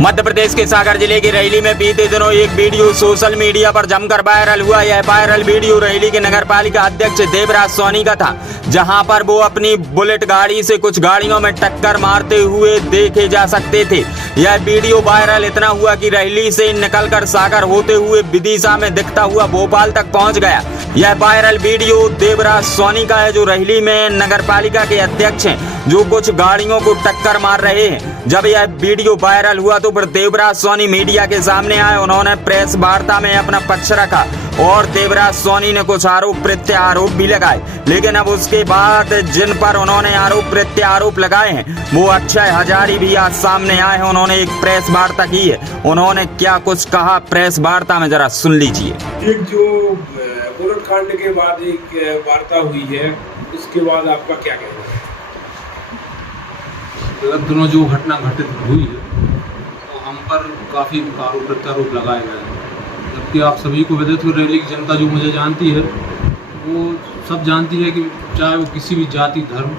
मध्य प्रदेश के सागर जिले की रैली में बीते दिनों एक वीडियो सोशल मीडिया पर जमकर वायरल हुआ। यह वायरल वीडियो रैली के नगर पालिका अध्यक्ष देवराज सोनी का था, जहां पर वो अपनी बुलेट गाड़ी से कुछ गाड़ियों में टक्कर मारते हुए देखे जा सकते थे। यह वीडियो वायरल इतना हुआ कि रैली से निकलकर सागर होते हुए विदिशा में दिखता हुआ भोपाल तक पहुंच गया। यह वायरल वीडियो देवराज सोनी का है, जो रैली में नगर पालिका के अध्यक्ष हैं, जो कुछ गाड़ियों को टक्कर मार रहे हैं। जब यह वीडियो वायरल हुआ तो फिर देवराज सोनी मीडिया के सामने आए। उन्होंने प्रेस वार्ता में अपना पक्ष रखा और देवराज सोनी ने कुछ आरोप प्रत्यारोप भी लगाए, लेकिन अब उसके बाद जिन पर उन्होंने आरोप प्रत्यारोप लगाए हैं वो अक्षय हजारी भी आज सामने आए हैं। उन्होंने एक प्रेस वार्ता की है। उन्होंने क्या कुछ कहा प्रेस वार्ता में, जरा सुन लीजिए। एक जो बुलेट कांड के बाद एक वार्ता हुई है, उसके बाद आपका क्या कहना है? गलत दिनों जो घटना घटित हुई है तो हम पर काफ़ी आरोप प्रत्यारोप लगाए गए हैं, जबकि आप सभी को विदित हो, रैली की जनता जो मुझे जानती है वो सब जानती है कि चाहे वो किसी भी जाति धर्म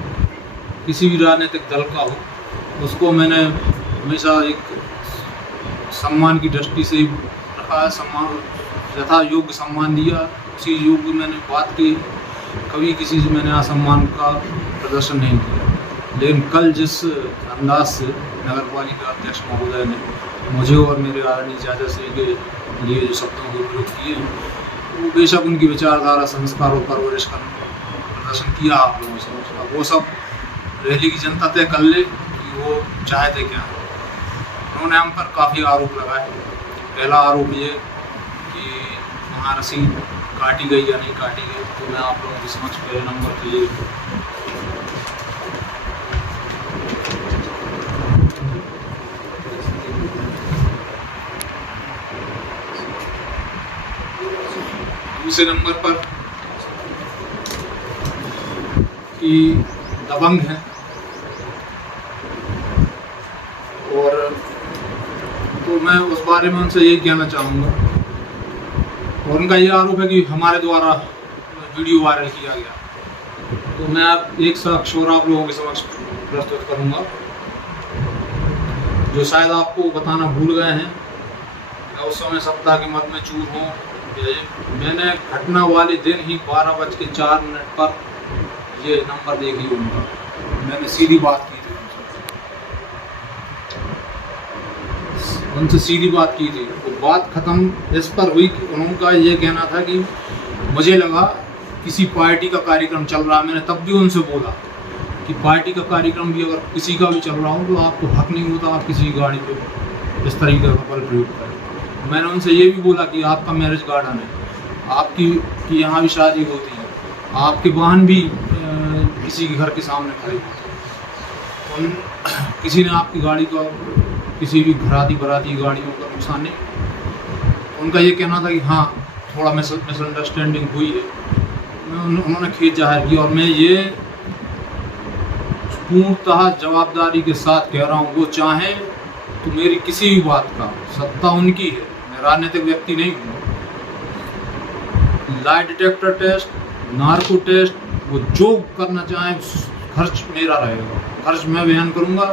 किसी भी राजनीतिक दल का हो, उसको मैंने हमेशा एक सम्मान की दृष्टि से ही रखा है, सम्मान यथा योग्य सम्मान दिया, उसी योग्य मैंने बात की, कभी किसी से मैंने असम्मान का प्रदर्शन नहीं किया। लेकिन कल जिस अंदाज से नगर पालिका अध्यक्ष महोदय ने मुझे और मेरे आदरणीय चाचा श्री के लिए जो शब्दों के उपयोग किए हैं, वो बेशक उनकी विचारधारा संस्कार और परवरिश का प्रदर्शन किया आप लोगों से, वो सब रैली की जनता तय कर ले कि वो चाहते क्या। उन्होंने हम पर काफ़ी आरोप लगाए। पहला आरोप ये कि वहाँ रसीद काटी गई या नहीं काटी गई, तो मैं आप लोगों के समक्ष पहले नंबर के लिए दूसरे नंबर पर कि दबंग हैं और तो मैं उस बारे में उनसे यही कहना चाहूँगा। और उनका ये आरोप है कि हमारे द्वारा वीडियो वायरल किया गया, तो मैं आप एक साक्ष्य और आप लोगों के समक्ष प्रस्तुत करूँगा, जो शायद आपको बताना भूल गए हैं या उस समय सप्ताह के मत में चूर हों। मैंने घटना वाले दिन ही 12:04 पर ये नंबर देखी उनका, मैंने सीधी बात की थी उनसे सीधी बात की थी। तो बात ख़त्म इस पर हुई कि उनका ये कहना था कि मुझे लगा किसी पार्टी का कार्यक्रम चल रहा है। मैंने तब भी उनसे बोला कि पार्टी का कार्यक्रम भी अगर किसी का भी चल रहा हो तो आपको हक नहीं होता आप किसी गाड़ी पे इस तरीके का बल प्रयोग करें। मैंने उनसे ये भी बोला कि आपका मैरिज गार्डन है, आपकी कि यहाँ भी शादी होती है, आपके वाहन भी किसी के घर के सामने खड़े होते हैं, किसी ने आपकी गाड़ी का किसी भी घराती बराती गाड़ियों का नुकसान नहीं। उनका ये कहना था कि हाँ थोड़ा मिसअंडरस्टैंडिंग हुई है। उन्होंने खेद जाहिर किया और मैं ये पूर्णतः जवाबदारी के साथ कह रहा हूँ, वो चाहें तो मेरी किसी भी बात का सत्ता उनकी है, मैं राजनीतिक व्यक्ति नहीं हूँ। Lie detector test, narco test, वो जो करना चाहें खर्च मेरा रहेगा, खर्च मैं बयान करूँगा।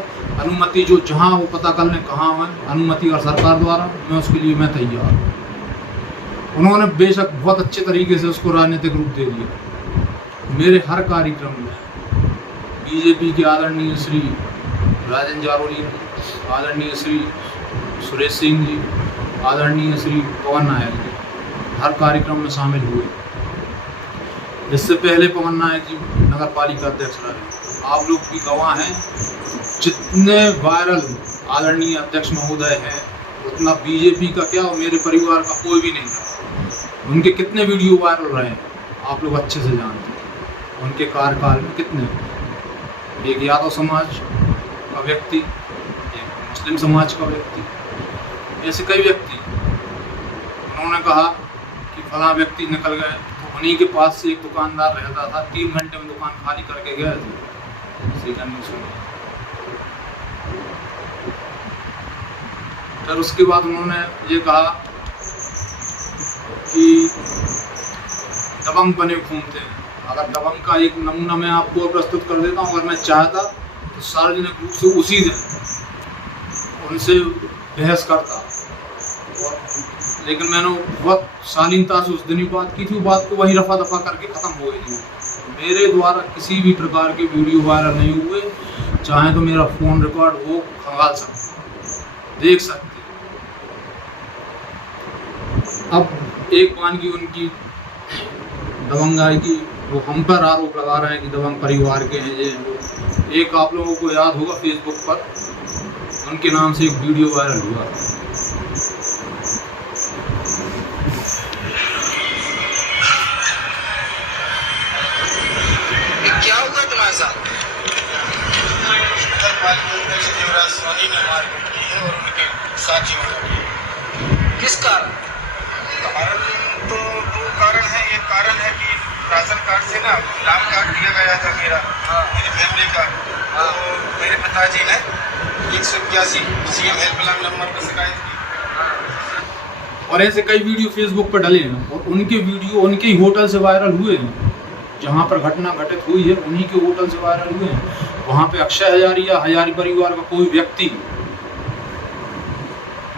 अनुमति जो जहाँ वो पता कर लें कहाँ है अनुमति और सरकार द्वारा, मैं उसके लिए मैं तैयार हूँ। उन्होंने बेशक बहुत अच्छे तरीके से उसको राजनीतिक रूप दे दिया। मेरे हर कार्यक्रम में बीजेपी के आदरणीय श्री राजेंद्र जारोली, आदरणीय श्री सुरेश सिंह जी, आदरणीय श्री पवन नायक जी हर कार्यक्रम में शामिल हुए। इससे पहले पवन नायक जी नगर पालिका अध्यक्ष रहे, आप लोग भी गवाह हैं। जितने वायरल आदरणीय अध्यक्ष महोदय हैं उतना बीजेपी का क्या और मेरे परिवार का कोई भी नहीं रहा। उनके कितने वीडियो वायरल रहे आप लोग अच्छे से जानते हैं। उनके कार्यकाल में कितने, एक यादव समाज का व्यक्ति, एक मुस्लिम समाज का व्यक्ति, ऐसे कई व्यक्ति। उन्होंने कहा कि फलां व्यक्ति निकल गए, तो उन्हीं के पास से एक दुकानदार रहता था, 3 घंटे में दुकान खाली करके गए थे। फिर उसके बाद उन्होंने ये कहा कि दबंग बने घूमते हैं। अगर दबंग का एक नमूना मैं आपको प्रस्तुत कर देता हूँ, अगर मैं चाहता तो सार्वजनिक रूप से उसी दिन उनसे बहस करता, और लेकिन मैंने बहुत शालीनता से उस दिन ही बात की थी, वो बात को वहीं रफा दफा करके ख़त्म हो गई थी। मेरे द्वारा किसी भी प्रकार के वीडियो वायरल नहीं हुए, चाहे तो मेरा फ़ोन रिकॉर्ड हो, खंगाल सकते, देख सकते। अब एक मान की उनकी दबंगाई की, वो हम पर आरोप लगा रहे हैं कि दबंग परिवार के हैं ये वो। एक आप लोगों को याद होगा फेसबुक पर उनके नाम से एक वीडियो वायरल हुआ। क्या हुआ तुम्हारे साथ? देवराज सोनी ने मारपीट की है और उनके साथियों ने। किस कारण? कारण तो दो कारण है। एक कारण है कि राशन कार्ड से ना नाम काट दिया गया था मेरा, मेरी फैमिली का। तो मेरे पिताजी ने 181 CM हेल्पलाइन नंबर पर शिकायत की। और ऐसे कई वीडियो फेसबुक पर डले हैं, और उनके वीडियो उनके ही होटल से वायरल हुए हैं। जहाँ पर घटना घटित हुई है उन्हीं के होटल से वायरल हुए हैं। वहाँ पे अक्षय हजारी या हजारी परिवार का कोई व्यक्ति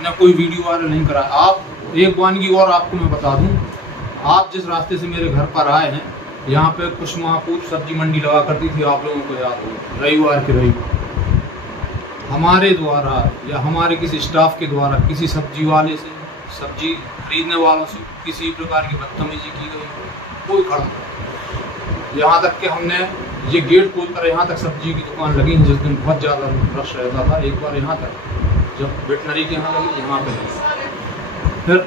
ने कोई वीडियो वायरल नहीं करा। आप एक वानगी और आपको मैं बता दूं, आप जिस रास्ते से मेरे घर पर आए हैं, यहाँ पे कुछ माह पूर्व सब्जी मंडी लगा करती थी, आप लोगों को याद होगा, रविवार के रविवार हमारे द्वारा या हमारे किसी स्टाफ के द्वारा किसी सब्जी वाले से, सब्जी खरीदने वालों से किसी प्रकार की बदतमीजी की गई, कोई खड़ा नहीं। यहाँ तक कि हमने ये गेट खोल कर यहाँ तक सब्जी की दुकान लगी, जिस दिन बहुत ज़्यादा रश रहता था, एक बार यहाँ तक जब वेटनरी के यहाँ लगी, यहाँ पे फिर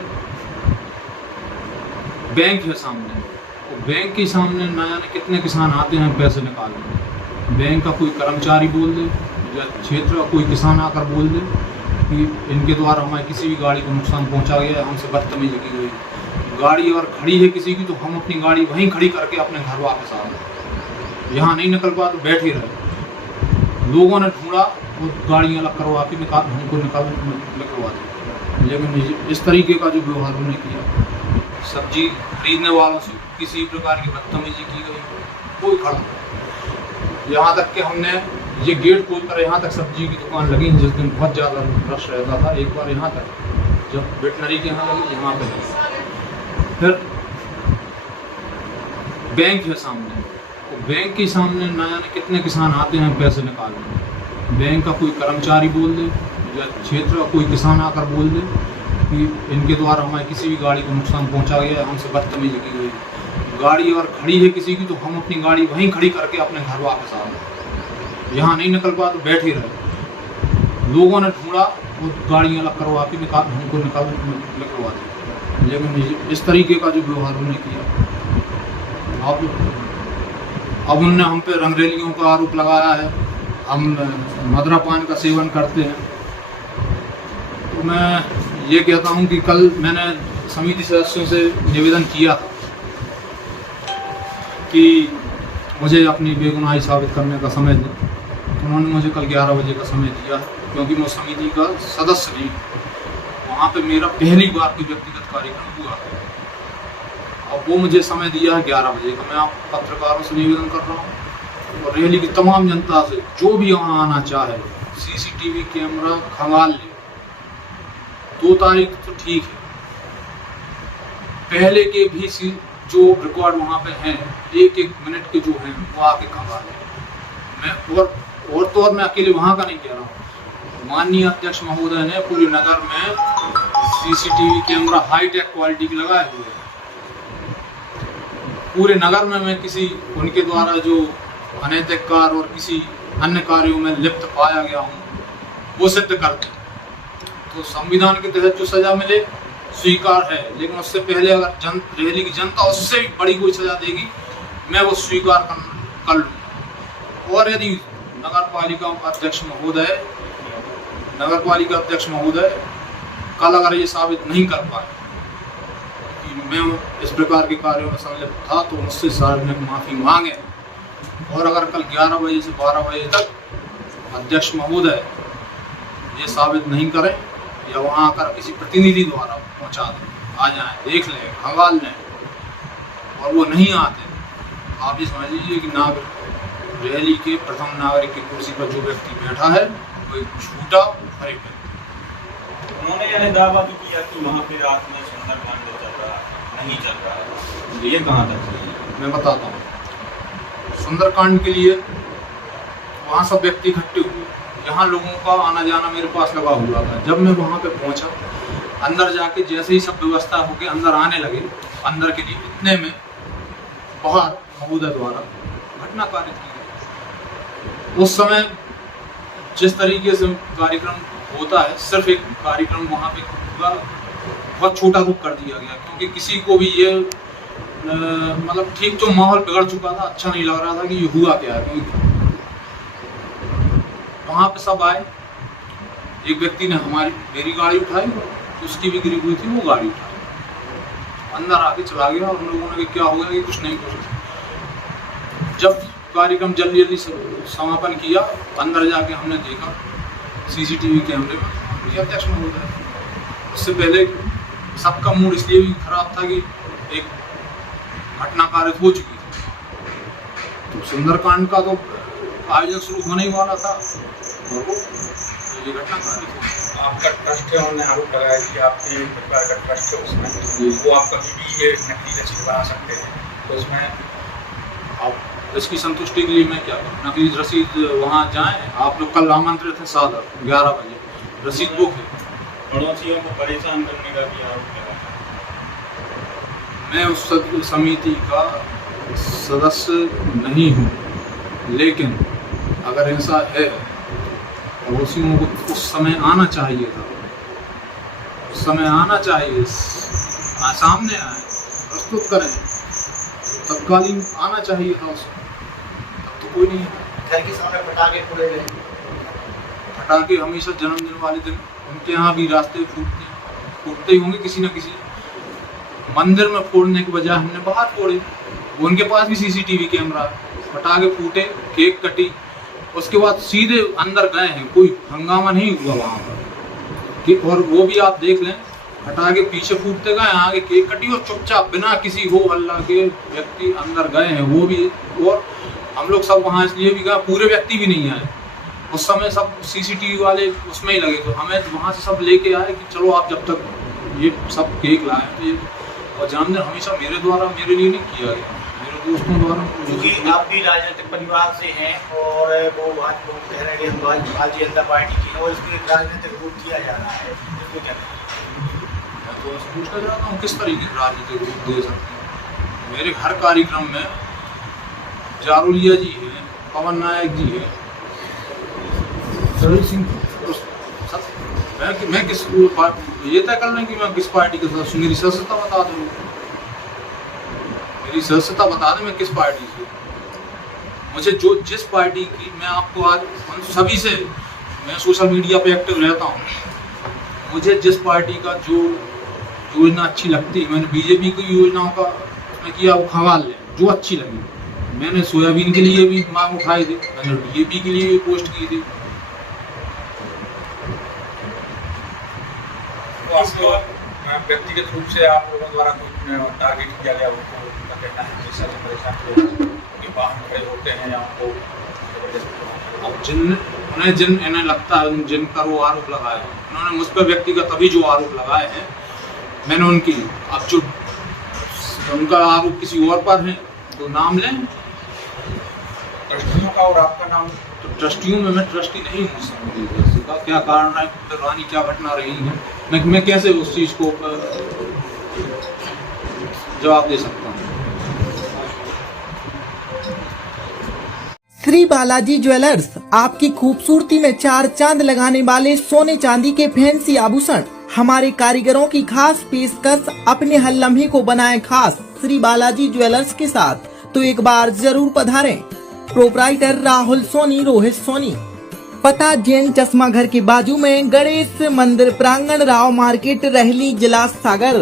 बैंक है सामने, तो बैंक के सामने न जाने कितने किसान आते हैं पैसे निकालने। बैंक का कोई कर्मचारी बोल दे या क्षेत्र का कोई किसान आकर बोल दे कि इनके द्वारा हमारी किसी भी गाड़ी को नुकसान पहुंचा गया, हमसे बदतमीजी की गई। गाड़ी अगर खड़ी है किसी की तो हम अपनी गाड़ी वहीं खड़ी करके अपने घर वापस आ गए। यहाँ नहीं निकल पा तो बैठे रहे। लोगों ने ढूंढा और गाड़ियाँ अलग करवा के हमको निकलवा दी। लेकिन इस तरीके का जो व्यवहार उन्होंने किया, सब्जी खरीदने वालों से किसी प्रकार की बदतमीजी की गई, कोई खड़ा नहीं। यहाँ तक कि हमने ये गेट खोल कर यहाँ तक सब्जी की दुकान लगी, जिस दिन बहुत ज़्यादा रश रहता था, एक बार यहाँ तक जब वेटनरी के यहाँ लगी, यहाँ पे फिर बैंक है सामने, तो बैंक के सामने न जाने कितने किसान आते हैं पैसे निकालने। बैंक का कोई कर्मचारी बोल दे या क्षेत्र का कोई किसान आकर बोल दे कि इनके द्वारा हमारी किसी भी गाड़ी को नुकसान पहुंचा गया, हमसे बदतमीजी की गई। गाड़ी अगर खड़ी है किसी की तो हम अपनी गाड़ी वहीं खड़ी करके अपने घर वापस आ गए। यहाँ नहीं निकल पा तो बैठे रहे। लोगों ने ढूंढा और गाड़ियाँ अलग करवा के हमको निकलवा दी। लेकिन इस तरीके का जो व्यवहार उन्होंने किया, अब उनने हम पे रंगरेलियों का आरोप लगाया है, हम मदरापान का सेवन करते हैं। तो मैं ये कहता हूँ कि कल मैंने समिति सदस्यों से निवेदन किया था कि मुझे अपनी बेगुनाही साबित करने का समय दें। तो उन्होंने मुझे कल 11 बजे का समय दिया है, क्योंकि मैं समिति का सदस्य नहीं। वहाँ पे मेरा पहली बार कोई व्यक्तिगत कार्यक्रम हुआ, और वो मुझे समय दिया है 11 बजे का। मैं आप पत्रकारों से निवेदन कर रहा हूँ और रैली की तमाम जनता से, जो भी वहाँ आना चाहे CCTV कैमरा खंगाल ले। 2 तारीख तो ठीक है, पहले के भी जो रिकॉर्ड वहाँ पे हैं, 1-1 मिनट के जो हैं वो आके खंगाल ले। मैं मैं अकेले वहाँ का नहीं कह रहा हूँ। माननीय अध्यक्ष महोदय ने पूरे नगर में CCTV कैमरा हाईटेक क्वालिटी के लगाए हुए हैं। पूरे नगर में मैं किसी उनके द्वारा जो अनैतिक कार्य और किसी अन्य कार्यों में लिप्त पाया गया हूँ, वो सिद्ध करते। तो संविधान के तहत जो सजा मिले स्वीकार है, लेकिन उससे पहले अगर रैली की जनता उससे भी बड़ी कोई सजा देगी, मैं वो स्वीकार कर लूँ। और यदि नगर पालिका अध्यक्ष महोदय कल अगर ये साबित नहीं कर पाए कि मैं इस प्रकार के कार्यों में संलिप्त था, तो मुझसे सार्वजनिक माफ़ी मांगे। और अगर कल 11 बजे से 12 बजे तक अध्यक्ष महोदय ये साबित नहीं करें या वहाँ आकर किसी प्रतिनिधि द्वारा पहुँचा दें, आ जाएं, देख लें, खंगाल लें, और वो नहीं आते, आप ये समझ लीजिए कि रैली के प्रथम नागरिक की कुर्सी पर जो व्यक्ति बैठा है वो एक झूठा फरेब है। उन्होंने यानी दावा भी किया कि वहाँ पे रात में सुंदरकांड चल रहा नहीं चल रहा है, ये कहाँ तक सही है? मैं बताता हूँ। सुंदरकांड के लिए वहाँ सब व्यक्ति इकट्ठे हुए, यहाँ लोगों का आना जाना मेरे पास लगा हुआ था। जब मैं वहाँ पे पहुँचा, अंदर जाके जैसे ही सब व्यवस्था होके अंदर आने लगे, अंदर के लिए इतने में बाहर महोदय द्वारा घटना कारित की गई। उस समय जिस तरीके से कार्यक्रम होता है, सिर्फ एक कार्यक्रम वहाँ पे बहुत छोटा रूप कर दिया गया, क्योंकि किसी को भी ये मतलब ठीक जो माहौल बिगड़ चुका था, अच्छा नहीं लग रहा था कि ये हुआ क्या है। वहाँ पे सब आए, एक व्यक्ति ने मेरी गाड़ी उठाई, उसकी भी गिरी हुई थी, वो गाड़ी उठाई, अंदर आके चला गया। और हम लोगों ने क्या हो गया कि कुछ नहीं कर सकते। जब कार्यक्रम जल्दी जल्दी समापन किया, अंदर जाके हमने देखा सीसीटीवी कैमरे में ये अध्यक्ष महोदय। उससे पहले सबका मूड इसलिए भी खराब था कि एक घटना कारित हो चुकी थी, तो सुंदरकांड का तो आयोजन शुरू होने ही वाला था और वो ये घटना कारित हो। आपका ट्रस्ट है, उन्होंने आरोप लगाया कि आपके परिवार का ट्रस्ट है उसमें, वो आप कभी भी ये नकली रसीद बना सकते हैं, तो उसमें अब इसकी संतुष्टि के लिए मैं क्या करूँ? नकली रसीद वहाँ जाएं, आप लोग कल आमंत्रित हैं सादर 11 बजे, रसीद बुक है। पड़ोसियों को परेशान करने का भी आरोप लगा। मैं उस समिति का सदस्य नहीं हूँ, लेकिन अगर ऐसा है, पड़ोसियों को उस समय आना चाहिए था, उस समय आना चाहिए, सामने आए, प्रस्तुत करें, तत्कालीन आना चाहिए था उसको, तब तो कोई नहीं। घर के सामने पटाखे फोड़े गए। पटाखे हमेशा जन्मदिन वाले दिन उनके यहाँ भी रास्ते फूटते ही होंगे किसी न किसी। मंदिर में फोड़ने के बजाय हमने बाहर फोड़े, वो उनके पास भी सीसीटीवी कैमरा, पटाखे फूटे, केक कटी, उसके बाद सीधे अंदर गए हैं, कोई हंगामा नहीं हुआ वहाँ पर। और वो भी आप देख लें, पटाखे पीछे फूटते गए, आगे केक कटी और चुपचाप बिना किसी हो हल्ला के व्यक्ति अंदर गए हैं, वो भी। और हम लोग सब वहाँ इसलिए भी गए, पूरे व्यक्ति भी नहीं आए उस समय, सब सीसीटीवी वाले उसमें ही लगे, तो हमें वहाँ से सब लेके आए कि चलो आप जब तक ये सब केक लाए तो ये। और जन्मदिन हमेशा मेरे द्वारा, मेरे लिए नहीं किया गया, मेरे दोस्तों द्वारा। क्योंकि आप भी राजनीतिक परिवार से हैं और वो आज लोग कह रहे हैं कि हम भारतीय जनता पार्टी की है और इसके राजनीतिक रूप दिया जा रहा है, इसको क्या कहें? मैं तो पूछना चाहता हूँ किस तरीके का राजनीतिक रूप दे सकते हैं। मेरे हर कार्यक्रम में जारोलिया जी है, पवन नायक जी है, सिंह, मैं किस ये तय कर लें कि मैं किस पार्टी के साथ, मेरी सदस्यता बता दूँ, मेरी सदस्यता बता दें मैं किस पार्टी से। मुझे जो जिस पार्टी की, मैं आपको आज सभी से, मैं सोशल मीडिया पे एक्टिव रहता हूँ, मुझे जिस पार्टी का जो योजना अच्छी लगती है, मैंने बीजेपी की योजनाओं का मैं किया वो खंगाल लें, जो अच्छी लगी। मैंने सोयाबीन के लिए भी मांग उठाई थी, मैंने डीएपी के लिए भी पोस्ट की थी। आपको व्यक्तिगत रूप से आप लोगों द्वारा कुछ टारगेट किया गया, उनको उनका कहना है जैसा परेशान लोग के वाहन खड़े होते हैं आपको अब इन्हें लगता है, जिनका वो आरोप लगाए हैं, उन्होंने मुझ पर व्यक्तिगत अभी जो आरोप लगाए हैं, मैंने उनकी, अब जो उनका आरोप किसी और पर है तो नाम लें, ट्रस्टियों का और आपका नाम। तो ट्रस्टियों में मैं ट्रस्टी नहीं हूँ समिति का, क्या कारण है, रानी क्या घटना रही है, मैं कैसे उस चीज को जवाब दे सकता हूँ। श्री बालाजी ज्वेलर्स आपकी खूबसूरती में चार चांद लगाने वाले सोने चांदी के फैंसी आभूषण। हमारे कारीगरों की खास पेशकश, अपने हर लम्हे को बनाए खास श्री बालाजी ज्वेलर्स के साथ, तो एक बार जरूर पधारें। प्रोपराइटर राहुल सोनी, रोहित सोनी। पता जैन चश्मा घर के बाजू में, गणेश मंदिर प्रांगण, राव मार्केट, रहली, जिला सागर।